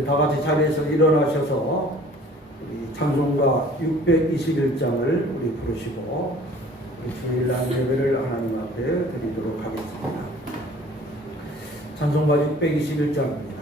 다 같이 자리에서 일어나셔서 우리 찬송가 621장을 우리 부르시고 주일날 예배를 하나님 앞에 드리도록 하겠습니다. 찬송가 621장입니다.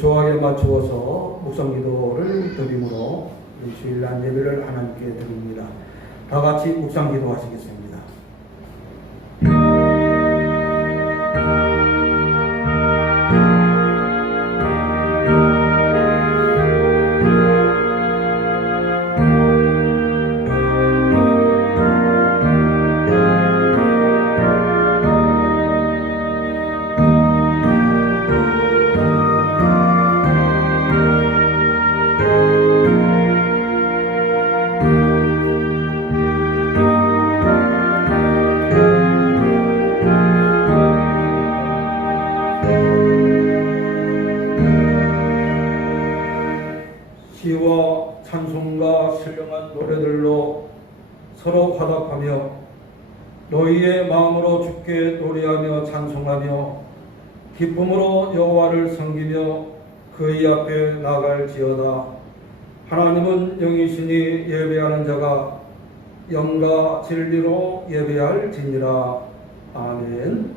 조항에 맞추어서 묵상기도를 드림으로 주일날 예배를 하나님께 드립니다. 다 같이 묵상기도 하시겠습니다. 시와 찬송과 신령한 노래들로 서로 화답하며 너희의 마음으로 주께 노래하며 찬송하며 기쁨으로 여호와를 섬기며 그의 앞에 나갈지어다. 하나님은 영이시니 예배하는 자가 영과 진리로 예배할지니라. 아멘.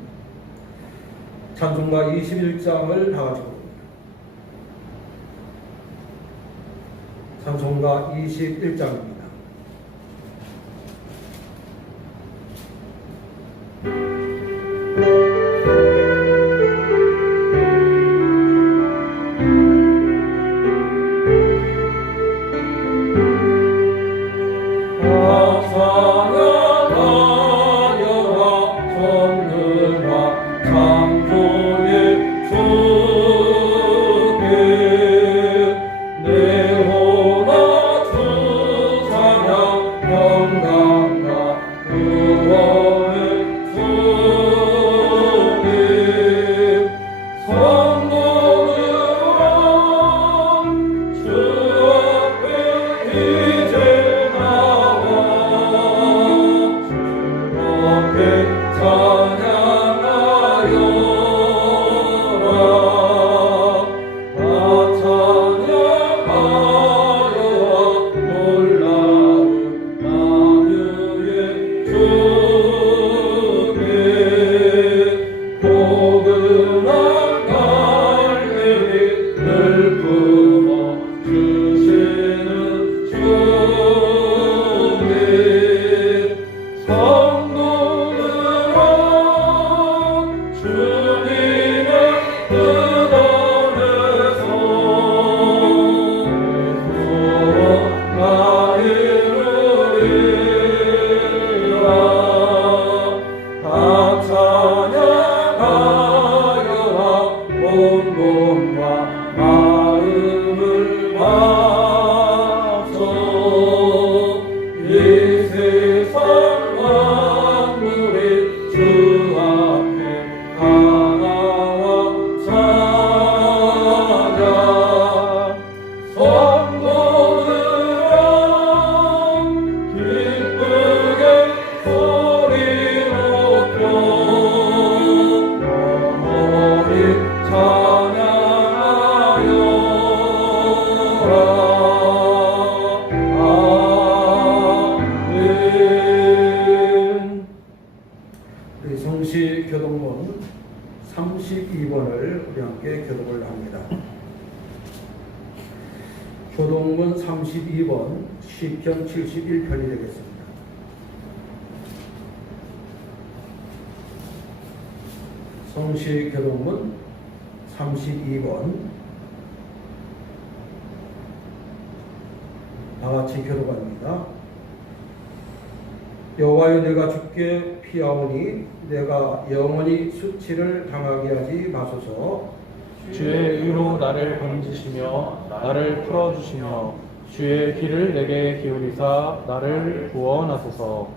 찬송가 21장을 다 같이 부릅니다. 찬송가 21장입니다. 찬양하여 교동문 32번 시편 71편이 되겠습니다. 성시 교동문 32번 다같이 교독합니다. 여호와여, 내가 주께 피하오니 내가 영원히 수치를 당하게 하지 마소서. 주의 의로 나를 건지시며 나를 풀어주시며 주의 귀를 내게 기울이사 나를 구원하소서.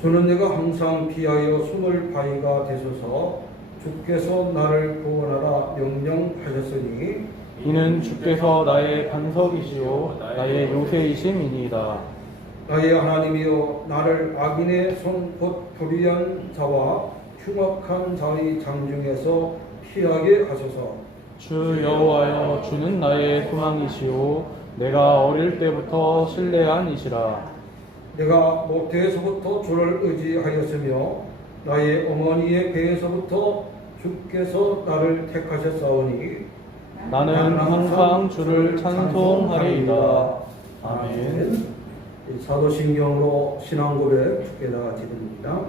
주는 내가 항상 피하여 숨을 바위가 되소서. 주께서 나를 구원하라 명령하셨으니 이는 주께서 나의 반석이시요 나의 요새이심이니이다. 나의 하나님이여, 나를 악인의 손 곧 불의한 자와 흉악한 자의 장중에서 피하게 하소서. 주 여호와여, 주는 나의 소망이시요 내가 어릴 때부터 신뢰한 이시라. 내가 모태에서부터 주를 의지하였으며 나의 어머니의 배에서부터 주께서 나를 택하셨사오니 나는 항상 주를 찬송하리이다. 아멘. 사도신경으로 신앙고백 주께 다 같이 드립니다.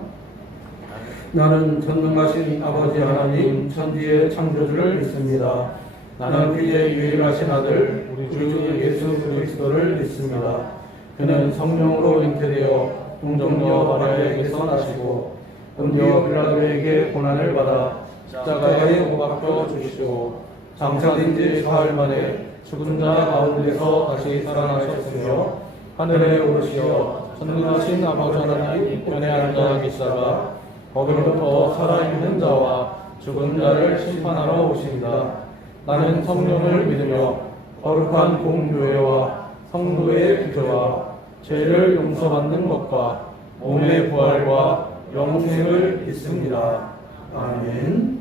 나는 전능하신 아버지 하나님 천지의 창조주를 믿습니다. 나는 그의 유일하신 아들 우리 주 예수 그리스도를 믿습니다. 그는 성령으로 잉태되어 동정녀 마리아에게서 나시고 본디오 빌라도에게 고난을 받아 십자가에 못 박혀 죽으시고 장사된 지 사흘 만에 죽은 자 가운데서 다시 살아나셨으며 하늘에 오르시어 전능하신 아버지 하나님 우편에 앉아 계시다가 거기로부터 살아있는 자와 죽은 자를 심판하러 오십니다. 나는 성령을 믿으며 거룩한 공교회와 성도의 기도와 죄를 용서받는 것과 몸의 부활과 영생을 믿습니다. 아멘.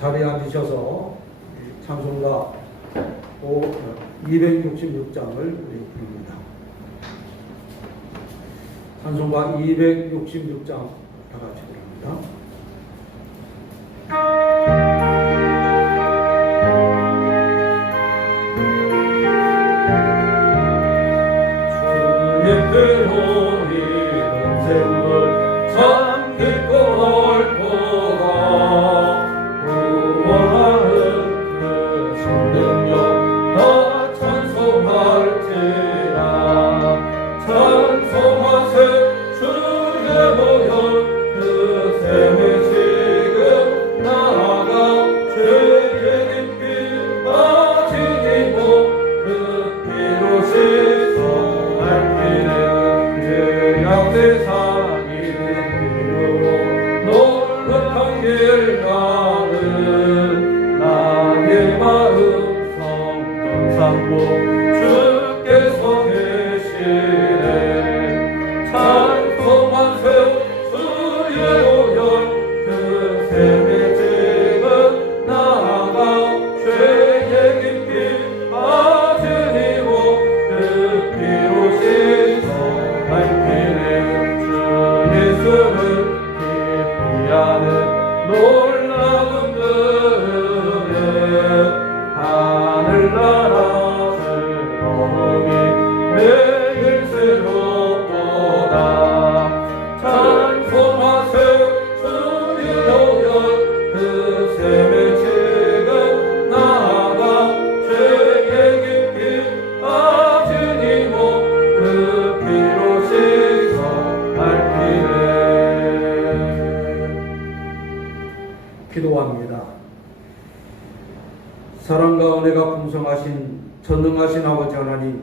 자리에 앉으셔서 찬송가 266장을 우리 부릅니다. 찬송가 266장 다 같이 부릅니다. 주의 뜻으로 이룬 샘물 참 깊고 넓고가 구원하는 그 신능력 다 찬송할지라. 찬송하세 주의 보혈 그 샘을 지금 나아가 죄의 깊이 빠지고 그 피로 씻어 밝히는 죄악 세상이 이루로 놀랍한 길 가는 나의 마음 성전 삼고 주께서 계시네. 찬송하세 주의 오열 그 샘에 지금 나아가 죄의 깊이 빠진 이고 그 피로 씻어 밝히네. 주 예수를 기쁘게 하는 놀라운 은혜 하늘나라 즐거움이 매일 새롭도다. 찬송하세 주의 오열 그 샘에 지금 나아가 죄의 깊이 빠진 이고 그 피로 씻어 밝히네. 기도합니다. 사랑과 은혜가 풍성하신 전능하신 아버지 하나님,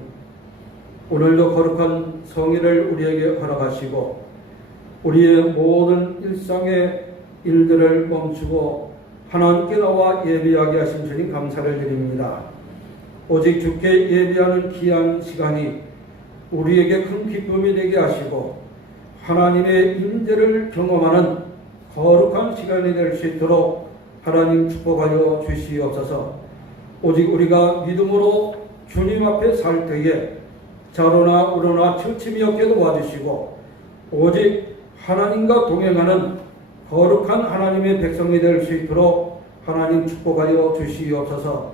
오늘도 거룩한 성일을 우리에게 허락하시고 우리의 모든 일상의 일들을 멈추고 하나님께 나와 예배하게 하신 주님 감사를 드립니다. 오직 주께 예배하는 귀한 시간이 우리에게 큰 기쁨이 되게 하시고 하나님의 임재를 경험하는 거룩한 시간이 될 수 있도록 하나님 축복하여 주시옵소서. 오직 우리가 믿음으로 주님 앞에 살 때에 좌로나 우로나 치우침이 없게 도와주시고 오직 하나님과 동행하는 거룩한 하나님의 백성이 될 수 있도록 하나님 축복하여 주시옵소서.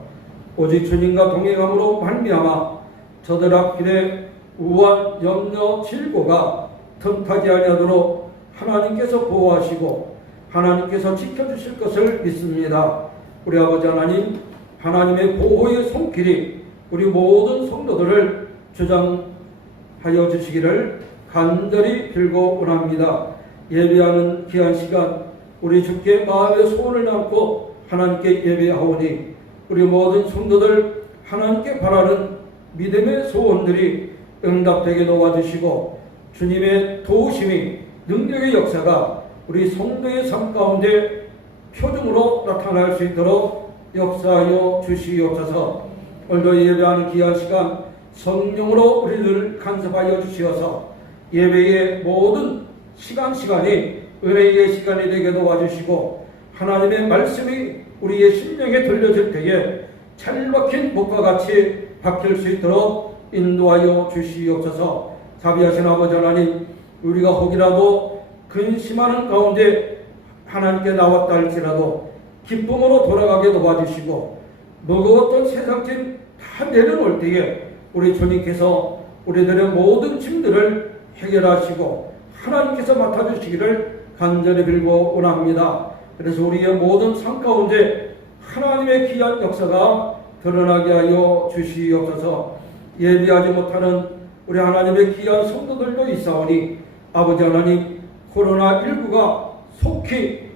오직 주님과 동행함으로 말미암아 저들 앞길에 우한 염려 질고가 틈타지 아니하도록 하나님께서 보호하시고 하나님께서 지켜주실 것을 믿습니다. 우리 아버지 하나님, 하나님의 보호의 손길이 우리 모든 성도들을 주장하여 주시기를 간절히 빌고 원합니다. 예배하는 귀한 시간 우리 주께 마음의 소원을 담고 하나님께 예배하오니 우리 모든 성도들 하나님께 바라는 믿음의 소원들이 응답되게 도와주시고 주님의 도우심이 능력의 역사가 우리 성도의 삶 가운데 표정으로 나타날 수 있도록 역사하여 주시옵소서. 오늘도 예배하는 귀한 시간 성령으로 우리를 간섭하여 주시어서 예배의 모든 시간이 은혜의 시간이 되게 도와주시고 하나님의 말씀이 우리의 심령에 들려질 때에 잘 박힌 목과 같이 박힐 수 있도록 인도하여 주시옵소서. 자비하신 아버지 하나님, 우리가 혹이라도 근심하는 가운데 하나님께 나왔다 할지라도 기쁨으로 돌아가게 도와주시고 무거웠던 세상짐 다 내려놓을 때에 우리 주님께서 우리들의 모든 짐들을 해결하시고 하나님께서 맡아주시기를 간절히 빌고 원합니다. 그래서 우리의 모든 삶 가운데 하나님의 귀한 역사가 드러나게 하여 주시옵소서. 예비하지 못하는 우리 하나님의 귀한 성도들도 있사오니 아버지 하나님, 코로나19가 속히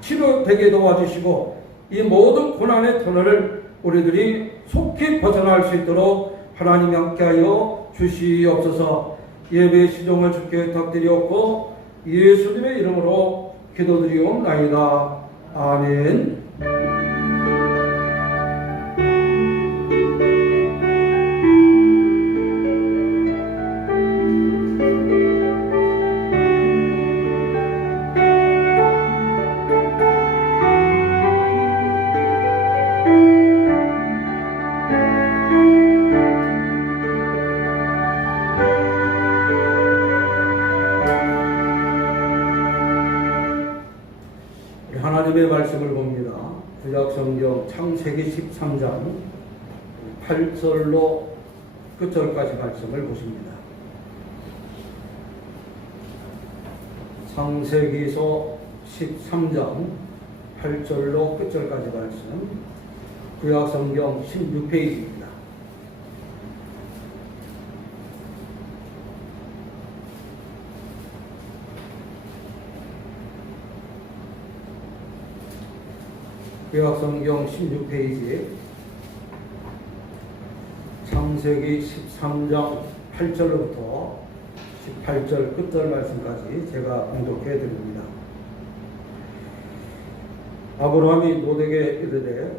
치료되게 도와주시고 이 모든 고난의 터널을 우리들이 속히 벗어날 수 있도록 하나님 함께하여 주시옵소서. 예배의 시종을 주께 부탁드리옵고 예수님의 이름으로 기도드리옵나이다. 아멘. 하나님의 말씀을 봅니다. 구약성경 창세기 13장 8절로 끝절까지 말씀을 보십니다. 창세기서 13장 8절로 끝절까지 말씀, 구약성경 16페이지입니다. 구약성경 16페이지 창세기 13장 8절로부터 18절 끝절 말씀까지 제가 봉독해 드립니다. 아브라함이 롯에게 이르되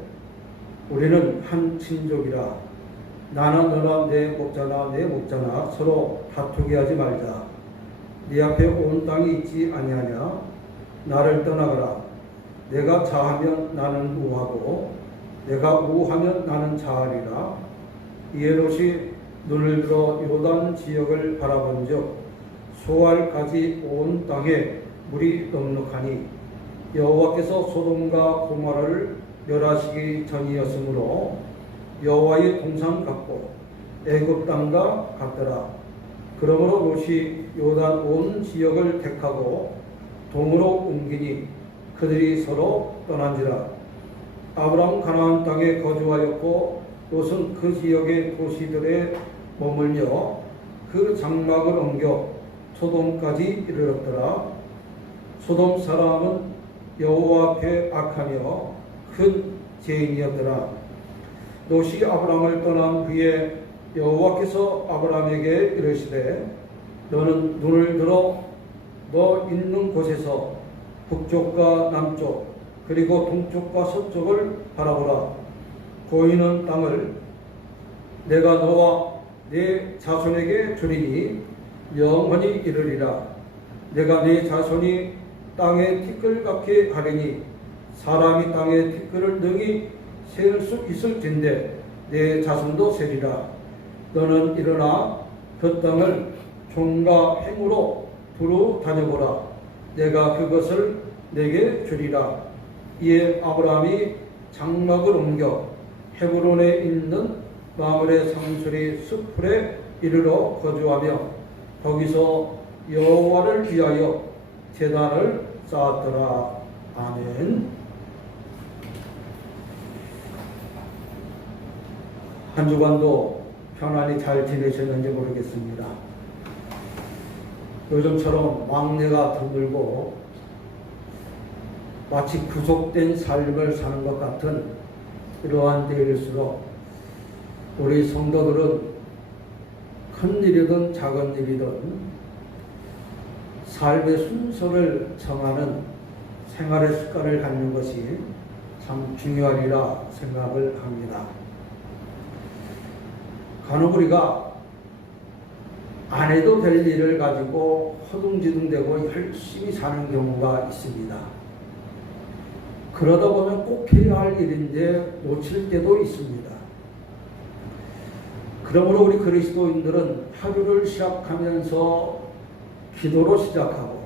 우리는 한 친족이라 나나 너나 내 목자나 내 목자나 서로 다투게 하지 말자. 네 앞에 온 땅이 있지 아니하냐. 나를 떠나가라. 내가 자하면 나는 우하고 내가 우하면 나는 자하리라. 이에 롯이 눈을 들어 요단 지역을 바라본즉 소알까지 온 땅에 물이 넉넉하니 여호와께서 소돔과 고모라를 멸하시기 전이었으므로 여호와의 동산 같고 애굽 땅과 같더라. 그러므로 롯이 요단 온 지역을 택하고 동으로 옮기니 그들이 서로 떠난지라. 아브라함 가나안 땅에 거주하였고 롯은 그 지역의 도시들에 머물며 그 장막을 옮겨 소돔까지 이르렀더라. 소돔 사람은 여호와 앞에 악하며 큰 죄인이었더라. 롯이 아브라함을 떠난 후에 여호와께서 아브라함에게 이르시되 너는 눈을 들어 너 있는 곳에서 북쪽과 남쪽 그리고 동쪽과 서쪽을 바라보라. 보이는 땅을 내가 너와 네 자손에게 주리니 영원히 이르리라. 내가 네 자손이 땅에 티끌같게 하리니 사람이 땅에 티끌을 능히 셀 수 있을진데 내 자손도 세리라. 너는 일어나 그 땅을 종과 행으로 두루 다녀보라. 내가 그것을 내게 주리라. 이에 아브라함이 장막을 옮겨 헤브론에 있는 마므레 상수리 숲풀에 이르러 거주하며 거기서 여호와를 위하여 제단을 쌓았더라. 아멘. 한 주간도 편안히 잘 지내셨는지 모르겠습니다. 요즘처럼 왕래가 드물고 마치 구속된 삶을 사는 것 같은 이러한 때일수록 우리 성도들은 큰 일이든 작은 일이든 삶의 순서를 정하는 생활의 습관을 갖는 것이 참 중요하리라 생각을 합니다. 간혹 우리가 안 해도 될 일을 가지고 허둥지둥대고 열심히 사는 경우가 있습니다. 그러다 보면 꼭 해야 할 일인데 놓칠 때도 있습니다. 그러므로 우리 그리스도인들은 하루를 시작하면서 기도로 시작하고,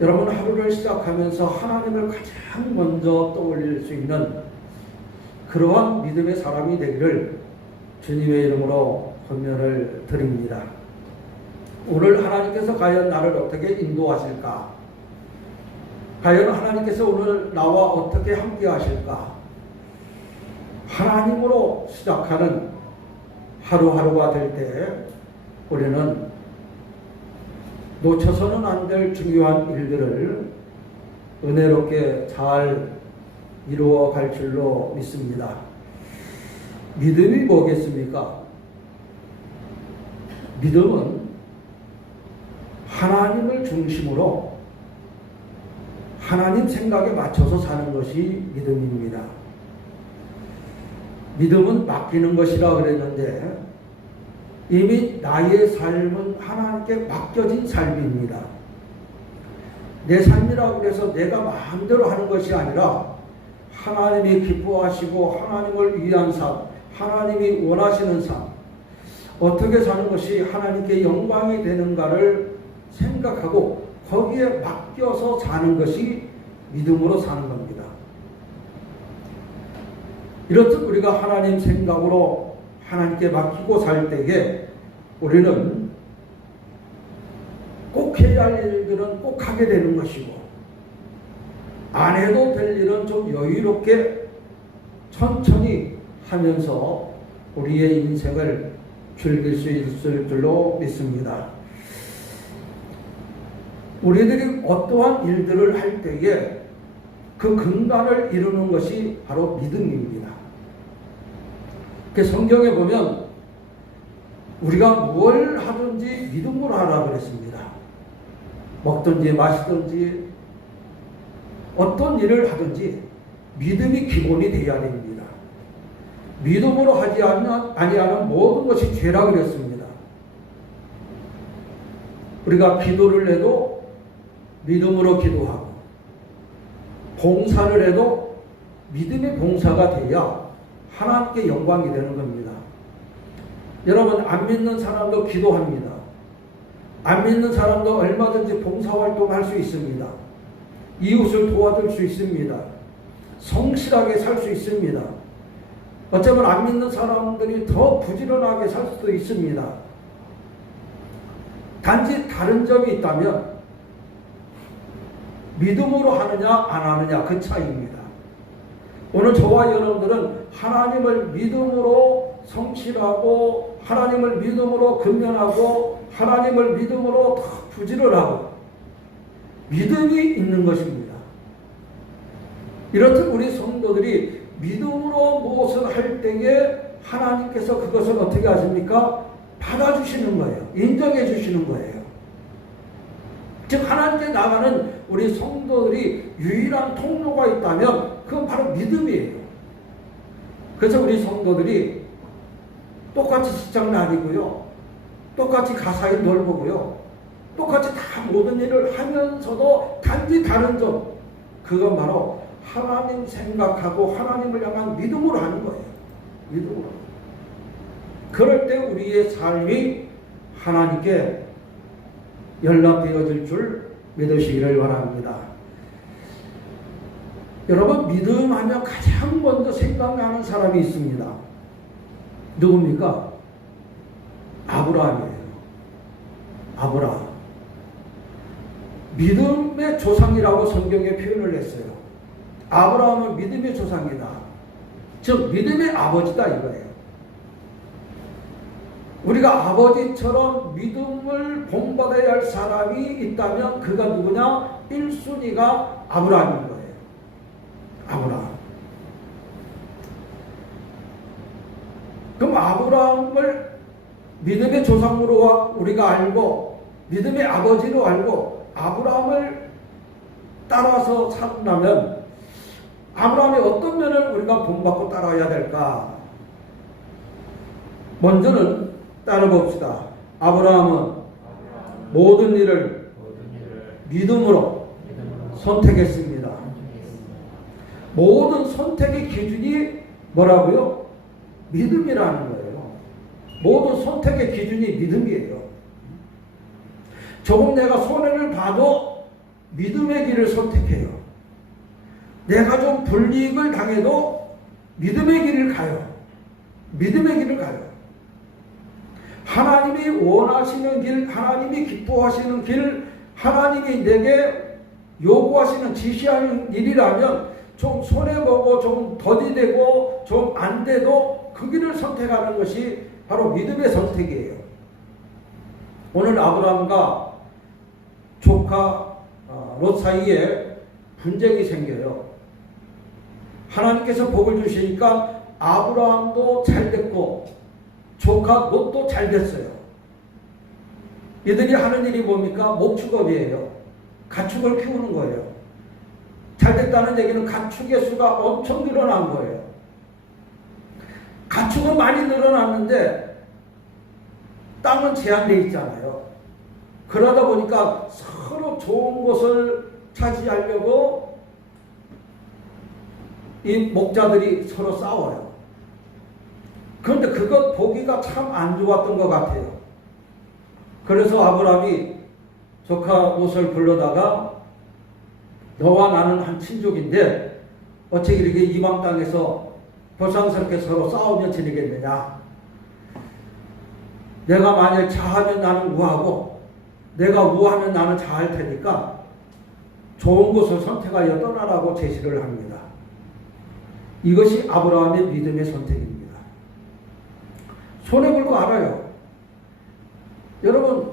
여러분 하루를 시작하면서 하나님을 가장 먼저 떠올릴 수 있는 그러한 믿음의 사람이 되기를 주님의 이름으로 권면을 드립니다. 오늘 하나님께서 과연 나를 어떻게 인도하실까? 과연 하나님께서 오늘 나와 어떻게 함께 하실까? 하나님으로 시작하는 하루하루가 될 때 우리는 놓쳐서는 안 될 중요한 일들을 은혜롭게 잘 이루어 갈 줄로 믿습니다. 믿음이 뭐겠습니까? 믿음은 하나님을 중심으로 하나님 생각에 맞춰서 사는 것이 믿음입니다. 믿음은 맡기는 것이라 그랬는데 이미 나의 삶은 하나님께 맡겨진 삶입니다. 내 삶이라고 해서 내가 마음대로 하는 것이 아니라 하나님이 기뻐하시고 하나님을 위한 삶, 하나님이 원하시는 삶, 어떻게 사는 것이 하나님께 영광이 되는가를 생각하고 거기에 맡겨서 사는 것이 믿음으로 사는 겁니다. 이렇듯 우리가 하나님 생각으로 하나님께 맡기고 살 때에 우리는 꼭 해야 할 일들은 꼭 하게 되는 것이고, 안 해도 될 일은 좀 여유롭게 천천히 하면서 우리의 인생을 즐길 수 있을 줄로 믿습니다. 우리들이 어떠한 일들을 할 때에 그 근간을 이루는 것이 바로 믿음입니다. 그 성경에 보면 우리가 뭘 하든지 믿음으로 하라 그랬습니다. 먹든지 마시든지 어떤 일을 하든지 믿음이 기본이 되어야 됩니다. 믿음으로 하지 아니하는 모든 것이 죄라 그랬습니다. 우리가 기도를 해도 믿음으로 기도하고, 봉사를 해도 믿음의 봉사가 돼야 하나님께 영광이 되는 겁니다. 여러분, 안 믿는 사람도 기도합니다. 안 믿는 사람도 얼마든지 봉사활동할 수 있습니다. 이웃을 도와줄 수 있습니다. 성실하게 살 수 있습니다. 어쩌면 안 믿는 사람들이 더 부지런하게 살 수도 있습니다. 단지 다른 점이 있다면 믿음으로 하느냐 안 하느냐 그 차이입니다. 오늘 저와 여러분들은 하나님을 믿음으로 성실하고, 하나님을 믿음으로 근면하고, 하나님을 믿음으로 더 부지런하고 믿음이 있는 것입니다. 이렇듯 우리 성도들이 믿음으로 무엇을 할 때에 하나님께서 그것을 어떻게 하십니까? 받아주시는 거예요. 인정해 주시는 거예요. 즉 하나님께 나가는 우리 성도들이 유일한 통로가 있다면 그건 바로 믿음이에요. 그래서 우리 성도들이 똑같이 직장 다니고요, 똑같이 가사일 넓고요, 똑같이 다 모든 일을 하면서도 단지 다른 점, 그건 바로 하나님 생각하고 하나님을 향한 믿음으로 하는 거예요. 믿음으로. 그럴 때 우리의 삶이 하나님께 연락되어질 줄 믿으시기를 바랍니다. 여러분, 믿음하면 가장 먼저 생각나는 사람이 있습니다. 누굽니까? 아브라함이에요. 아브라함. 믿음의 조상이라고 성경에 표현을 했어요. 아브라함은 믿음의 조상이다. 즉 믿음의 아버지다 이거예요. 우리가 아버지처럼 믿음을 본받아야 할 사람이 있다면 그가 누구냐? 1순위가 아브라함인 거예요. 아브라함. 그럼 아브라함을 믿음의 조상으로 우리가 알고 믿음의 아버지로 알고 아브라함을 따라서 산다면 아브라함의 어떤 면을 우리가 본받고 따라야 될까? 먼저는 따라봅시다. 아브라함은 모든 일을 믿음으로 선택했습니다. 모든 선택의 기준이 뭐라고요? 믿음이라는 거예요. 모든 선택의 기준이 믿음이에요. 조금 내가 손해를 봐도 믿음의 길을 선택해요. 내가 좀 불이익을 당해도 믿음의 길을 가요. 믿음의 길을 가요. 하나님이 원하시는 길, 하나님이 기뻐하시는 길, 하나님이 내게 요구하시는 지시하는 일이라면 좀 손해보고 좀 더디되고 좀 안 돼도 그 길을 선택하는 것이 바로 믿음의 선택이에요. 오늘 아브라함과 조카 롯 사이에 분쟁이 생겨요. 하나님께서 복을 주시니까 아브라함도 잘 됐고 조카 롯도 잘 됐어요. 이들이 하는 일이 뭡니까? 목축업이에요. 가축을 키우는 거예요. 잘 됐다는 얘기는 가축의 수가 엄청 늘어난 거예요. 가축은 많이 늘어났는데 땅은 제한되어 있잖아요. 그러다 보니까 서로 좋은 곳을 차지하려고 이 목자들이 서로 싸워요. 그런데 그것 보기가 참 안 좋았던 것 같아요. 그래서 아브라함이 조카 롯을 불러다가 너와 나는 한 친족인데 어떻게 이렇게 이방 땅에서 보상스럽게 서로 싸우면 지내겠느냐. 내가 만약 자하면 나는 우하고 내가 우하면 나는 자할 테니까 좋은 곳을 선택하여 떠나라고 제시를 합니다. 이것이 아브라함의 믿음의 선택입니다. 손해볼 거 알아요. 여러분,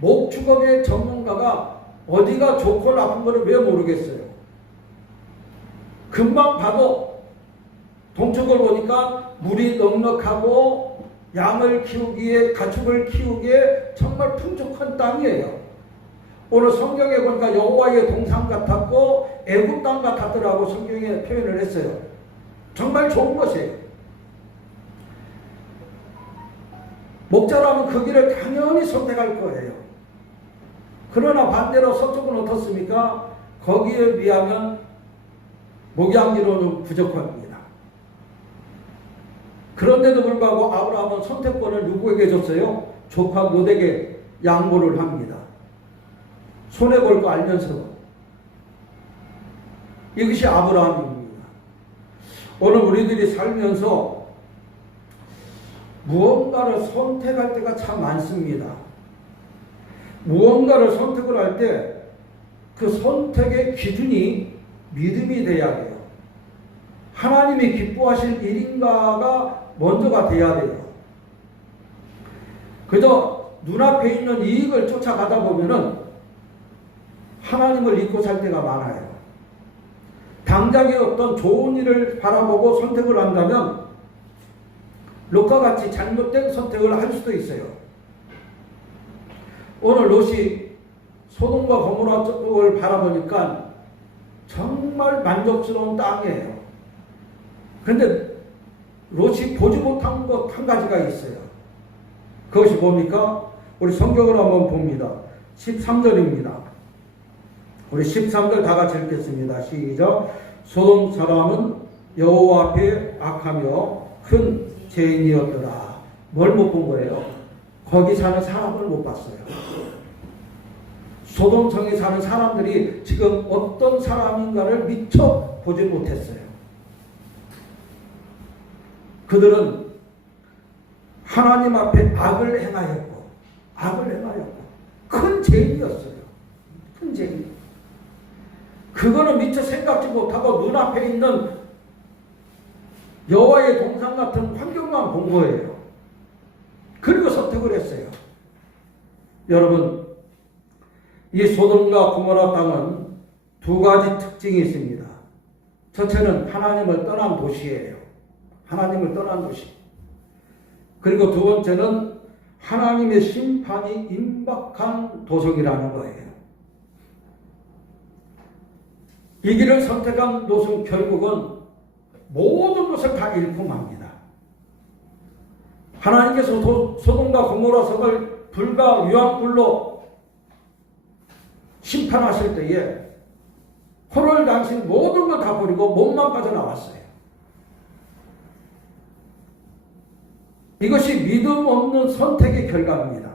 목축업의 전문가가 어디가 좋고 나쁜 거를 왜 모르겠어요? 금방 봐도 동쪽을 보니까 물이 넉넉하고 양을 키우기에 가축을 키우기에 정말 풍족한 땅이에요. 오늘 성경에 보니까 여호와의 동산 같았고 애굽 땅 같았더라고 성경에 표현을 했어요. 정말 좋은 것이에요. 목자라면 그 길을 당연히 선택할 거예요. 그러나 반대로 서쪽은 어떻습니까? 거기에 비하면 목양지로는 부족합니다. 그런데도 불구하고 아브라함은 선택권을 누구에게 줬어요? 조카 롯에게 양보를 합니다. 손해볼 거 알면서. 이것이 아브라함입니다. 오늘 우리들이 살면서 무언가를 선택할 때가 참 많습니다. 무언가를 선택을 할 때 그 선택의 기준이 믿음이 돼야 돼요. 하나님이 기뻐하실 일인가가 먼저가 돼야 돼요. 그저 눈앞에 있는 이익을 쫓아가다 보면은 하나님을 잊고 살 때가 많아요. 당장의 어떤 좋은 일을 바라보고 선택을 한다면 롯과 같이 잘못된 선택을 할 수도 있어요. 오늘 롯이 소돔과 고모라 쪽을 바라보니까 정말 만족스러운 땅이에요. 그런데 롯이 보지 못한 것 한 가지가 있어요. 그것이 뭡니까? 우리 성경을 한번 봅니다. 13절입니다. 우리 13절 다 같이 읽겠습니다. 시작. 소돔 사람은 여호와 앞에 악하며 큰 죄인이었더라. 뭘 못 본 거예요? 거기 사는 사람을 못 봤어요. 소돔성에 사는 사람들이 지금 어떤 사람인가를 미처 보지 못했어요. 그들은 하나님 앞에 악을 행하였고 큰 죄인이었어요. 큰 죄인. 그거는 미처 생각지 못하고 눈앞에 있는 여호와의 동상 같은 환경만 본 거예요. 그리고 선택을 했어요. 여러분, 이 소돔과 고모라 땅은 두 가지 특징이 있습니다. 첫째는 하나님을 떠난 도시예요. 하나님을 떠난 도시. 그리고 두 번째는 하나님의 심판이 임박한 도성이라는 거예요. 이 길을 선택한 롯은 결국은 모든 것을 다 잃고 맙니다. 하나님께서 소돔과 고모라 성을 불과 유황불로 심판하실 때에 horror 당신 모든 걸 다 버리고 몸만 빠져나왔어요. 이것이 믿음 없는 선택의 결과입니다.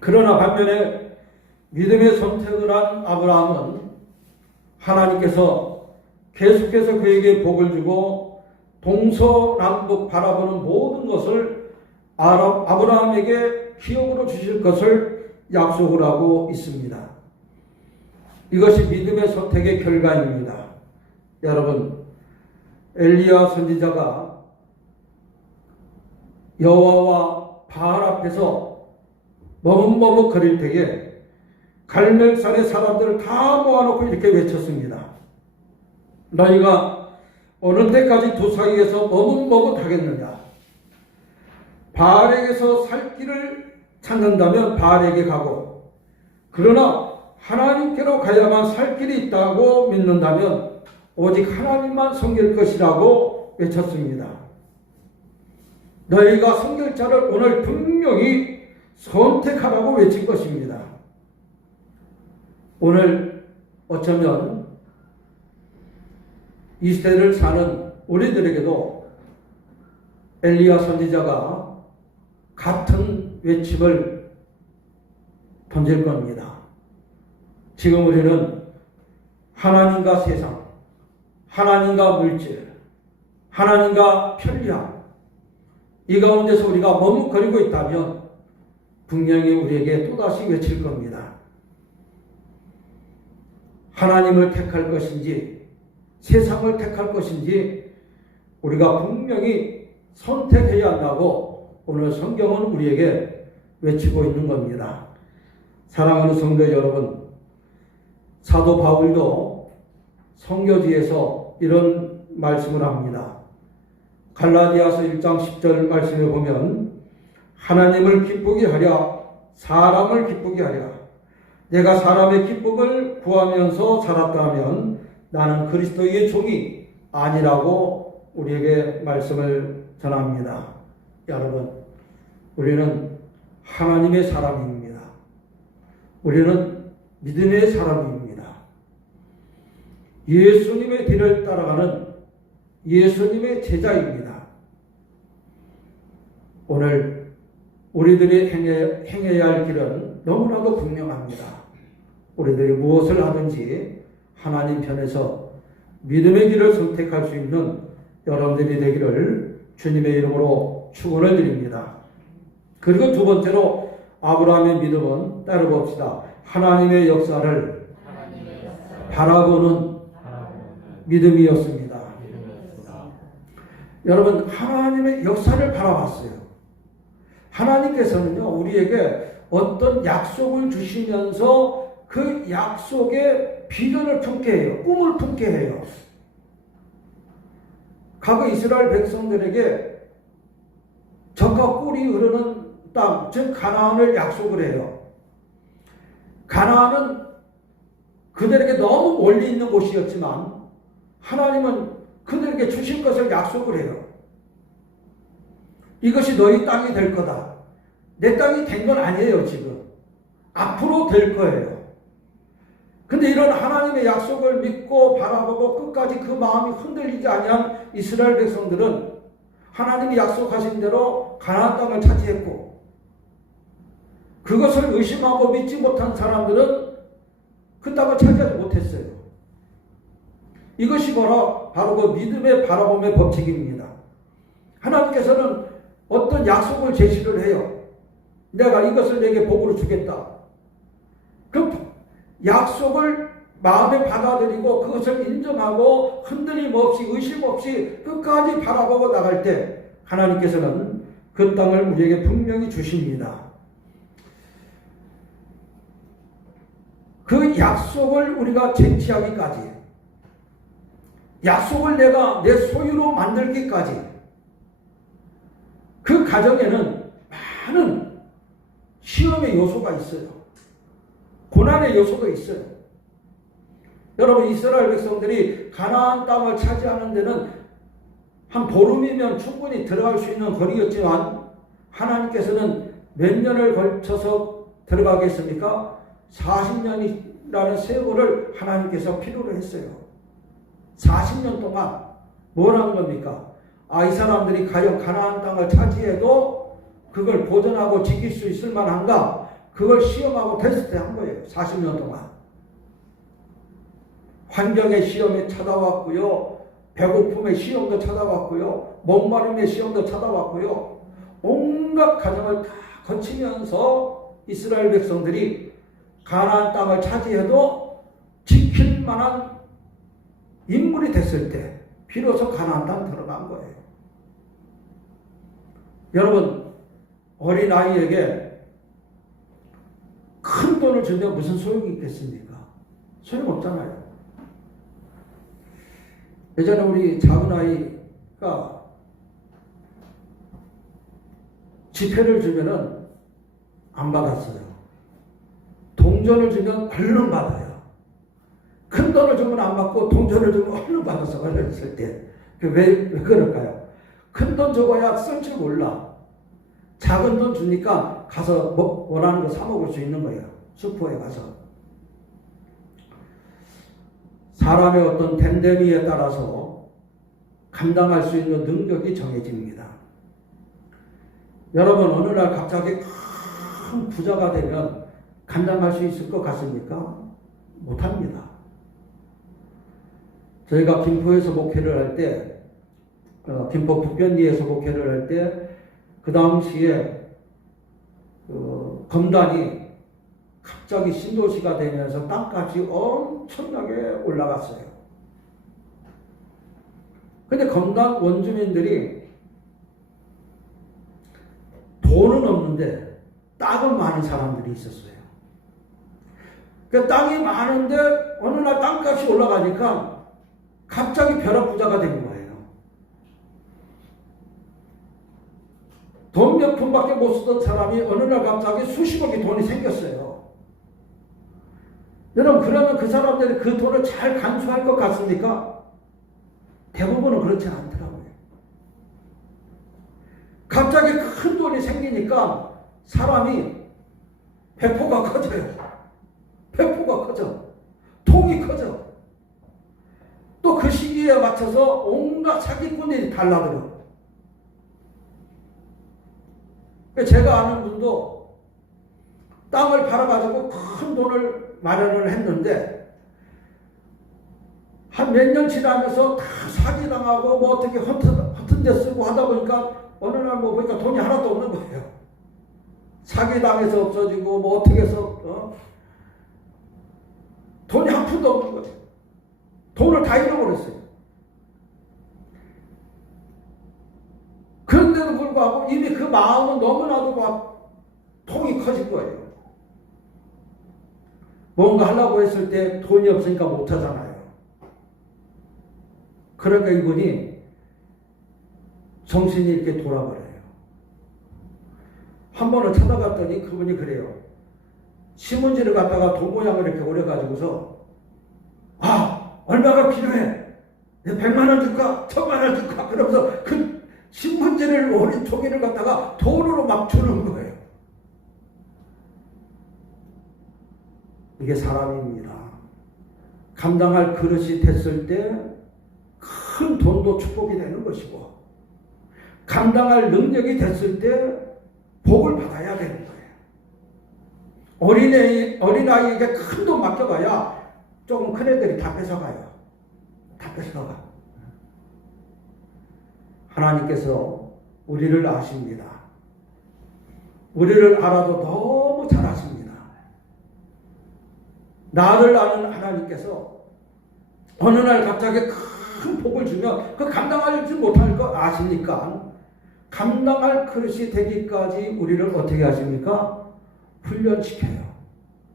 그러나 반면에 믿음의 선택을 한 아브라함은 하나님께서 계속해서 그에게 복을 주고 동서남북 바라보는 모든 것을 아브라함에게 기업으로 주실 것을 약속을 하고 있습니다. 이것이 믿음의 선택의 결과입니다. 여러분, 엘리야 선지자가 여호와와 바알 앞에서 머뭇머뭇거릴 때에 갈멜산의 사람들을 다 모아놓고 이렇게 외쳤습니다. 너희가 어느 때까지 두 사이에서 머뭇머뭇하겠느냐? 바알에게서 살 길을 찾는다면 바알에게 가고, 그러나 하나님께로 가야만 살 길이 있다고 믿는다면 오직 하나님만 섬길 것이라고 외쳤습니다. 너희가 섬길 자를 오늘 분명히 선택하라고 외친 것입니다. 오늘 어쩌면 이 시대를 사는 우리들에게도 엘리야 선지자가 같은 외침을 던질 겁니다. 지금 우리는 하나님과 세상, 하나님과 물질, 하나님과 편리함, 이 가운데서 우리가 머뭇거리고 있다면 분명히 우리에게 또다시 외칠 겁니다. 하나님을 택할 것인지 세상을 택할 것인지 우리가 분명히 선택해야 한다고 오늘 성경은 우리에게 외치고 있는 겁니다. 사랑하는 성도 여러분, 사도 바울도 성교지에서 이런 말씀을 합니다. 갈라디아서 1장 10절 말씀에 보면 하나님을 기쁘게 하랴 사람을 기쁘게 하랴 내가 사람의 기쁨을 구하면서 살았다 하면 나는 그리스도의 종이 아니라고 우리에게 말씀을 전합니다. 여러분, 우리는 하나님의 사람입니다. 우리는 믿음의 사람입니다. 예수님의 길을 따라가는 예수님의 제자입니다. 오늘 우리들이 행해야 할 길은 너무나도 분명합니다. 우리들이 무엇을 하든지 하나님 편에서 믿음의 길을 선택할 수 있는 여러분들이 되기를 주님의 이름으로 축원을 드립니다. 그리고 두 번째로 아브라함의 믿음은 따로 봅시다. 하나님의 역사를 바라보는 믿음이었습니다. 여러분, 하나님의 역사를 바라봤어요. 하나님께서는요, 우리에게 어떤 약속을 주시면서 그 약속에 비전을 품게 해요. 꿈을 품게 해요. 과거 이스라엘 백성들에게 젖과 꿀이 흐르는 땅, 즉 가나안을 약속을 해요. 가나안은 그들에게 너무 멀리 있는 곳이었지만 하나님은 그들에게 주실 것을 약속을 해요. 이것이 너희 땅이 될 거다. 내 땅이 된 건 아니에요, 지금. 앞으로 될 거예요. 근데 이런 하나님의 약속을 믿고 바라보고 끝까지 그 마음이 흔들리지 아니한 이스라엘 백성들은 하나님이 약속하신 대로 가나안 땅을 차지했고, 그것을 의심하고 믿지 못한 사람들은 그 땅을 차지하지 못했어요. 이것이 바로 그 믿음의 바라봄의 법칙입니다. 하나님께서는 어떤 약속을 제시를 해요. 내가 이것을 내게 복으로 주겠다. 그 약속을 마음에 받아들이고 그것을 인정하고 흔들림 없이 의심 없이 끝까지 바라보고 나갈 때 하나님께서는 그 땅을 우리에게 분명히 주십니다. 그 약속을 우리가 쟁취하기까지, 약속을 내가 내 소유로 만들기까지, 그 과정에는 많은 시험의 요소가 있어요. 고난의 요소도 있어요. 여러분, 이스라엘 백성들이 가나안 땅을 차지하는 데는 한 보름이면 충분히 들어갈 수 있는 거리였지만 하나님께서는 몇 년을 걸쳐서 들어가겠습니까? 40년이라는 세월을 하나님께서 필요로 했어요. 40년 동안 뭘 한 겁니까? 이 사람들이 과연 가나안 땅을 차지해도 그걸 보존하고 지킬 수 있을 만한가? 그걸 시험하고 테스트 한 거예요. 40년 동안. 환경의 시험이 찾아왔고요. 배고픔의 시험도 찾아왔고요. 목마름의 시험도 찾아왔고요. 온갖 과정을 다 거치면서 이스라엘 백성들이 가나안 땅을 차지해도 지킬 만한 인물이 됐을 때 비로소 가나안 땅 들어간 거예요. 여러분, 어린아이에게 큰 돈을 주면 무슨 소용이 있겠습니까? 소용없잖아요. 예전에 우리 작은 아이가 지폐를 주면은 안 받았어요. 동전을 주면 얼른 받아요. 큰 돈을 주면 안 받고 동전을 주면 얼른 받아서 어렸을 때. 왜 그럴까요? 큰 돈 줘봐야 쓸 줄 몰라. 작은 돈 주니까 가서 원하는 거 사 먹을 수 있는 거예요. 슈퍼에 가서. 사람의 어떤 댐댐이에 따라서 감당할 수 있는 능력이 정해집니다. 여러분, 어느 날 갑자기 큰 부자가 되면 감당할 수 있을 것 같습니까? 못합니다. 저희가 김포에서 목회를 할 때, 김포 북변리에서 목회를 할 때, 그 당시에 검단이 갑자기 신도시가 되면서 땅값이 엄청나게 올라갔어요. 근데 검단 원주민들이 돈은 없는데 땅은 많은 사람들이 있었어요. 그 땅이 많은데 어느 날 땅값이 올라가니까 갑자기 벼락부자가 된 거예요. 돈 몇 푼밖에 못 쓰던 사람이 어느 날 갑자기 수십억의 돈이 생겼어요. 여러분, 그러면 그 사람들이 그 돈을 잘 간수할 것 같습니까? 대부분은 그렇지 않더라고요. 갑자기 큰 돈이 생기니까 사람이 배포가 커져요. 배포가 커져. 통이 커져. 또 그 시기에 맞춰서 온갖 사기꾼들이 달라들어. 제가 아는 분도 땅을 팔아가지고 큰 돈을 마련을 했는데 한 몇 년 지나면서 다 사기당하고 뭐 어떻게 허튼 데 쓰고 하다 보니까 어느 날 뭐 보니까 돈이 하나도 없는 거예요. 사기당해서 없어지고 뭐 어떻게 해서 돈이 한 푼도 없는 거예요. 돈을 다 잃어버렸어요. 그런데도 불구하고 이미 그 마음은 너무나도 막 통이 커진 거예요. 뭔가 하려고 했을 때 돈이 없으니까 못 하잖아요. 그러니까 이분이 정신이 이렇게 돌아버려요. 한 번을 찾아갔더니 그분이 그래요. 신문지를 갖다가 돈 모양을 이렇게 오려가지고서 얼마가 필요해? 100만 원 줄까? 1000만 원 줄까? 그러면서 그 신문지를 오린 종이를 갖다가 돈으로 막 주는 거예요. 이게 사람입니다. 감당할 그릇이 됐을 때 큰 돈도 축복이 되는 것이고 감당할 능력이 됐을 때 복을 받아야 되는 거예요. 어린아이에게 큰 돈 맡겨봐야 조금 큰 애들이 다 뺏어가요. 다 뺏어가. 하나님께서 우리를 아십니다. 우리를 알아도 너무 잘 아십니다. 나를 아는 하나님께서 어느 날 갑자기 큰 복을 주면 그 감당하지 못할 거 아십니까? 감당할 그릇이 되기까지 우리를 어떻게 하십니까? 훈련시켜요.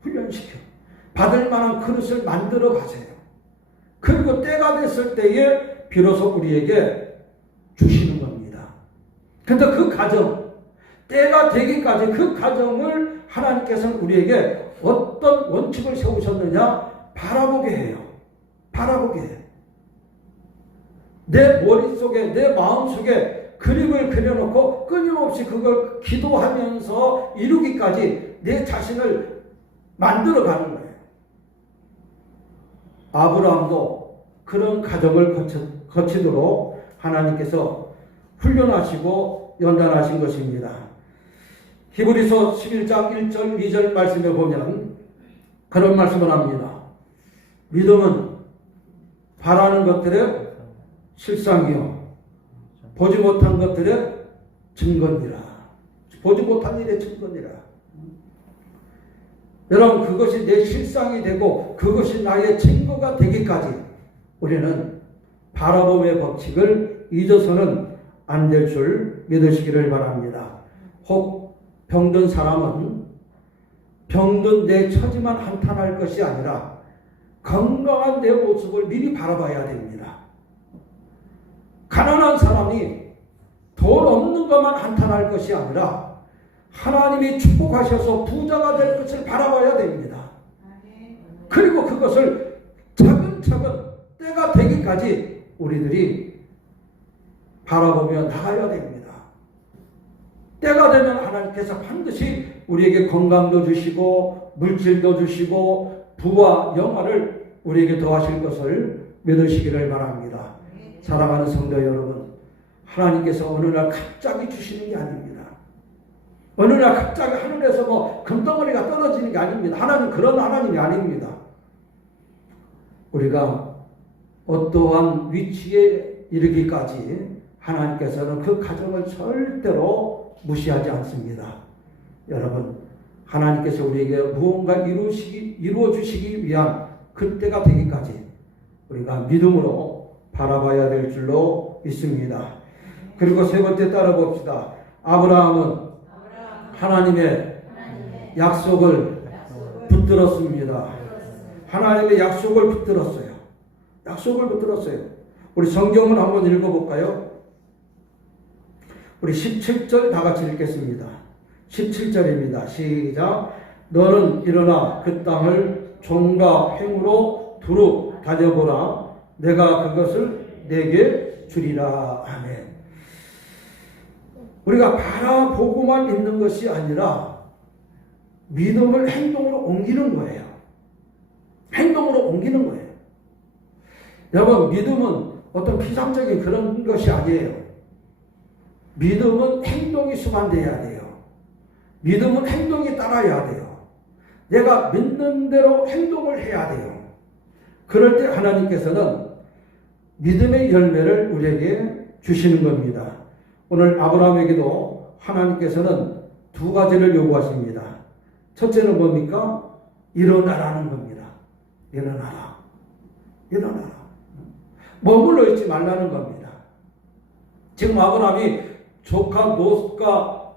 훈련시켜. 받을 만한 그릇을 만들어 가세요. 그리고 때가 됐을 때에 비로소 우리에게 주시는 겁니다. 근데 그 과정, 때가 되기까지 그 과정을 하나님께서는 우리에게 어떤 원칙을 세우셨느냐? 바라보게 해요. 바라보게 해요. 내 머릿속에, 내 마음속에 그림을 그려놓고 끊임없이 그걸 기도하면서 이루기까지 내 자신을 만들어가는 거예요. 아브라함도 그런 과정을 거치도록 하나님께서 훈련하시고 연단하신 것입니다. 히브리서 11장 1절 2절 말씀에 보면 그런 말씀을 합니다. 믿음은 바라는 것들의 실상이요 보지 못한 것들의 증거니라. 보지 못한 일의 증거니라. 여러분, 그것이 내 실상이 되고 그것이 나의 증거가 되기까지 우리는 바라봄의 법칙을 잊어서는 안 될 줄 믿으시기를 바랍니다. 혹 병든 사람은 병든 내 처지만 한탄할 것이 아니라 건강한 내 모습을 미리 바라봐야 됩니다. 가난한 사람이 돈 없는 것만 한탄할 것이 아니라 하나님이 축복하셔서 부자가 될 것을 바라봐야 됩니다. 그리고 그것을 차근차근 때가 되기까지 우리들이 바라보며 나가야 됩니다. 때가 되면 하나님께서 반드시 우리에게 건강도 주시고 물질도 주시고 부와 영화를 우리에게 더하실 것을 믿으시기를 바랍니다. 사랑하는 성도 여러분, 하나님께서 어느 날 갑자기 주시는 게 아닙니다. 어느 날 갑자기 하늘에서 뭐 금덩어리가 떨어지는 게 아닙니다. 하나님 그런 하나님이 아닙니다. 우리가 어떠한 위치에 이르기까지 하나님께서는 그 과정을 절대로 무시하지 않습니다. 여러분, 하나님께서 우리에게 무언가 이루어 주시기 위한 그때가 되기까지 우리가 믿음으로 바라봐야 될 줄로 믿습니다. 그리고 세 번째 따라 봅시다. 아브라함은 하나님의 약속을 붙들었습니다. 하나님의 약속을 붙들었어요. 약속을 붙들었어요. 우리 성경을 한번 읽어볼까요? 우리 17절 다 같이 읽겠습니다. 17절입니다. 시작. 너는 일어나 그 땅을 종과 횡으로 두루 다녀보라. 내가 그것을 내게 주리라. 아멘. 우리가 바라보고만 있는 것이 아니라 믿음을 행동으로 옮기는 거예요. 행동으로 옮기는 거예요. 여러분, 믿음은 어떤 피상적인 그런 것이 아니에요. 믿음은 행동이 수반돼야 돼요. 믿음은 행동이 따라야 돼요. 내가 믿는 대로 행동을 해야 돼요. 그럴 때 하나님께서는 믿음의 열매를 우리에게 주시는 겁니다. 오늘 아브라함에게도 하나님께서는 두 가지를 요구하십니다. 첫째는 뭡니까? 일어나라는 겁니다. 일어나라. 일어나라. 머물러 있지 말라는 겁니다. 지금 아브라함이 조카 롯과